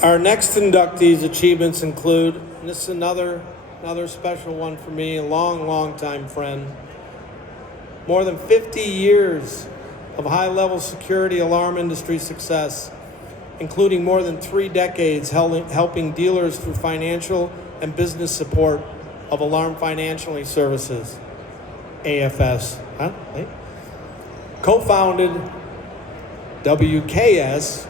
Our next inductees' achievements include, and this is another special one for me, a long time friend, more than 50 years of high-level security alarm industry success, including more than 3 decades helping dealers through financial and business support of Alarm Financial Services, AFS. Co-founded WKS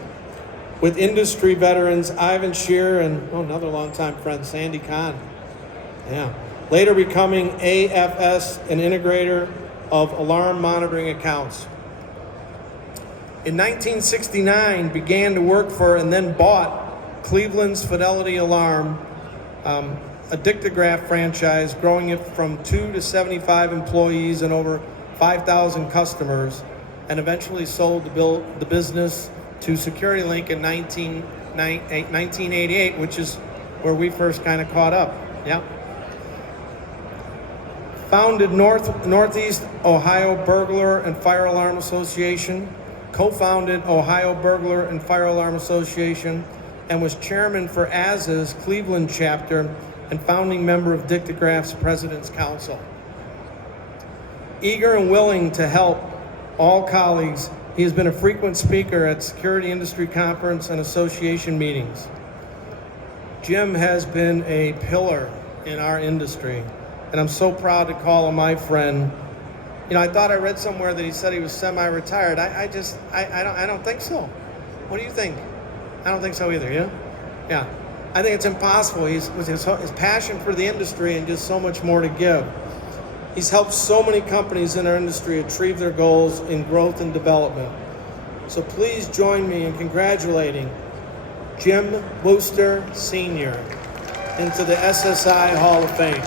with industry veterans Ivan Shear and another longtime friend, Sandy Kahn. Yeah. Later becoming AFS, an integrator of alarm monitoring accounts. In 1969, began to work for and then bought Cleveland's Fidelity Alarm, a dictograph franchise, growing it from 2 to 75 employees and over 5,000 customers, and eventually sold the business to SecurityLink in 1988, which is where we first kind of caught up. Yeah. Founded Northeast Ohio Burglar and Fire Alarm Association, co-founded Ohio Burglar and Fire Alarm Association, and was chairman for ASA's Cleveland chapter and founding member of Dictagraph's President's Council. Eager and willing to help all colleagues, he has been a frequent speaker at security industry conference and association meetings. Jim has been a pillar in our industry, and I'm so proud to call him my friend. You know, I thought I read somewhere that he said he was semi-retired. I don't think so. What do you think? I don't think so either, yeah? Yeah. I think it's impossible. With his passion for the industry and just so much more to give. He's helped so many companies in our industry achieve their goals in growth and development. So please join me in congratulating Jim Wooster Sr. into the SSI Hall of Fame.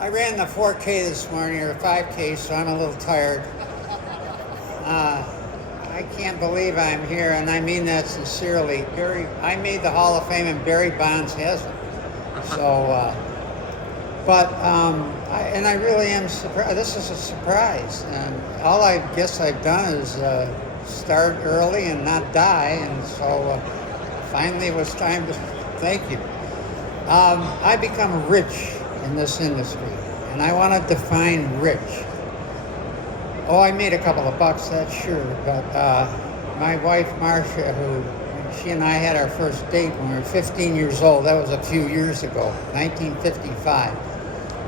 I ran the 4K this morning, or 5K, so I'm a little tired. I can't believe I'm here, and I mean that sincerely. I made the Hall of Fame, and Barry Bonds hasn't. So, and I really am surprised. This is a surprise, and all I guess I've done is start early and not die, and so finally it was time to thank you. I become rich in this industry, and I want to define rich. Oh, I made a couple of bucks, that's sure, but my wife Marcia, she and I had our first date when we were 15 years old. That was a few years ago, 1955.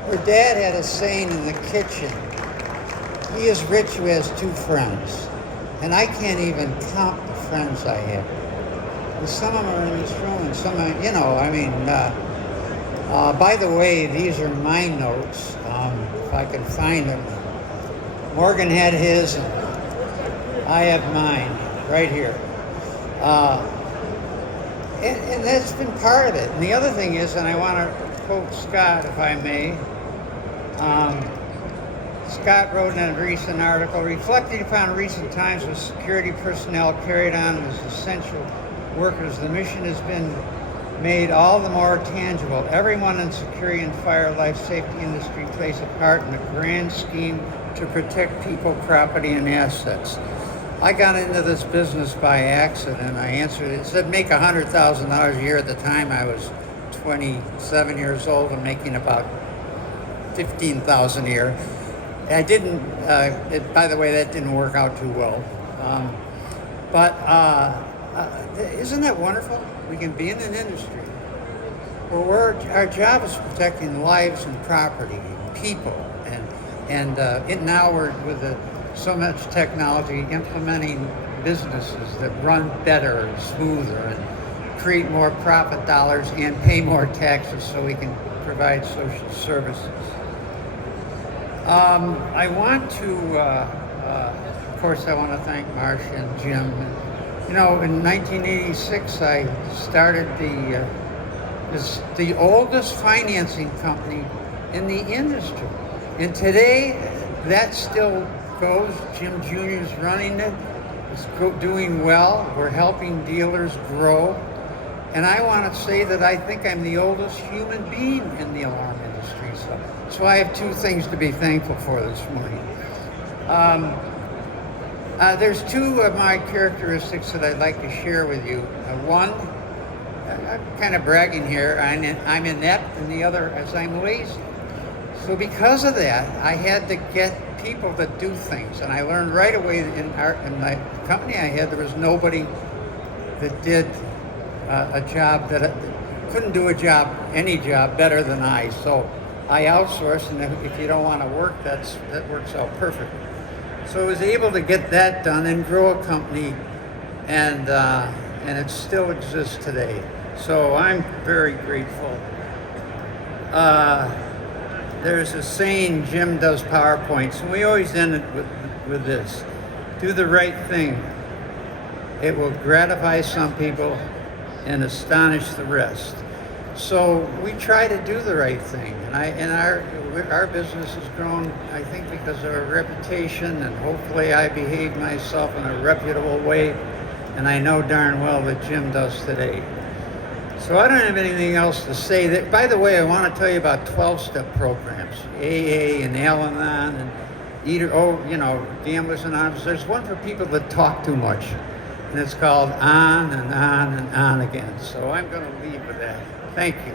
Her dad had a saying in the kitchen: he is rich who has 2 friends. And I can't even count the friends I have. And some of them are in this room, and some are, by the way, these are my notes, if I can find them. Morgan had his, and I have mine, right here. And that's been part of it. And the other thing is, and I want to quote Scott, if I may. Scott wrote in a recent article, reflecting upon recent times with security personnel carried on as essential workers, the mission has been made all the more tangible. Everyone in security and fire life safety industry plays a part in the grand scheme to protect people, property, and assets. I got into this business by accident. I answered it said make $100,000 a year. At the time I was 27 years old and making about $15,000 a year. I didn't, by the way, that didn't work out too well. Isn't that wonderful? We can be in an industry where our job is protecting lives and property, people, and now we're with so much technology implementing businesses that run better and smoother and create more profit dollars and pay more taxes so we can provide social services. I want to, of course, I want to thank Marcia and Jim. You know, in 1986, I started the oldest financing company in the industry. And today, that still goes. Jim Jr. is running it. is doing well. We're helping dealers grow. And I want to say that I think I'm the oldest human being in the alarm industry. So I have two things to be thankful for this morning. There's two of my characteristics that I'd like to share with you. One, I'm kind of bragging here, I'm inept, and the other is I'm lazy. So because of that, I had to get people to do things. And I learned right away in my company I had, there was nobody that did a job that couldn't do any job better than I. So I outsourced, and if you don't want to work, that works out perfect. So I was able to get that done and grow a company, and it still exists today. So I'm very grateful. There's a saying, Jim does PowerPoints, and we always end it with this: do the right thing. It will gratify some people and astonish the rest. So we try to do the right thing, and our business has grown, I think, because of our reputation, and hopefully I behave myself in a reputable way, and I know darn well that Jim does today. So I don't have anything else to say. By the way, I want to tell you about 12-step programs, AA and Al-Anon, and Gamblers Anonymous. There's one for people that talk too much, and it's called On and On and On Again. So I'm going to leave with that. Thank you.